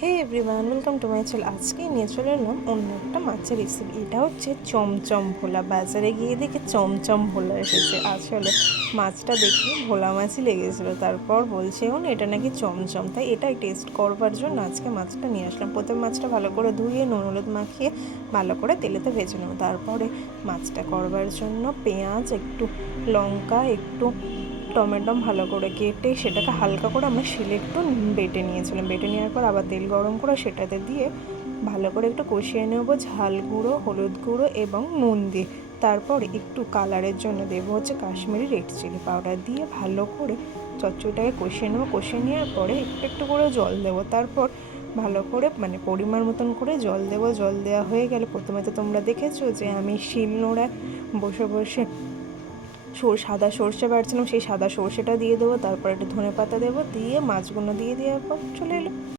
Hey everyone, welcome to my channel. আজকে নিয়ে চলে এলাম অন্য একটা মাছের রেসিপি। এটা হচ্ছে চমচম ভোলা। বাজারে গিয়ে দেখে চমচম ভোলা এসেছে। আসলে মাছটা দেখে ভোলা মাছই লেগেছিলো। তারপর বলছে এটা নাকি চমচম, তাই এটাই টেস্ট করবার জন্য আজকে মাছটা নিয়ে আসলাম। প্রথমে মাছটা ভালো করে ধুয়ে নুন হলুদ মাখিয়ে ভালো করে তেলেতে ভেজে নেবো। তারপরে মাছটা করবার জন্য পেঁয়াজ, একটু লঙ্কা, একটু টমেটো ভালো করে কেটে সেটাকে হালকা করে আমরা শিলে একটু বেটে নিয়েছিলাম। বেটে নেওয়ার পর আবার তেল গরম করে সেটাতে দিয়ে ভালো করে একটু কষিয়ে নেবো ঝাল গুঁড়ো, হলুদ গুঁড়ো এবং নুন দিয়ে। তারপর একটু কালারের জন্য দেবো হচ্ছে কাশ্মীরি রেড চিলি পাউডার দিয়ে ভালো করে চচ্চড়িটাকে কষিয়ে নেবো। কষিয়ে নেওয়ার পরে একটু একটু করে জল দেবো। তারপর ভালো করে পরিমাণ মতন করে জল দেবো। জল দেওয়া হয়ে গেলে প্রথমে তো তোমরা দেখেছো যে আমি শিলনোড়ায় বসে বসে সাদা সর্ষে বাটছিলাম, সেই সাদা সর্ষেটা দিয়ে দেবো। তারপর একটু ধনেপাতা দেবো, দিয়ে মাছগুলো দিয়ে দেওয়ার পর চলে এলো।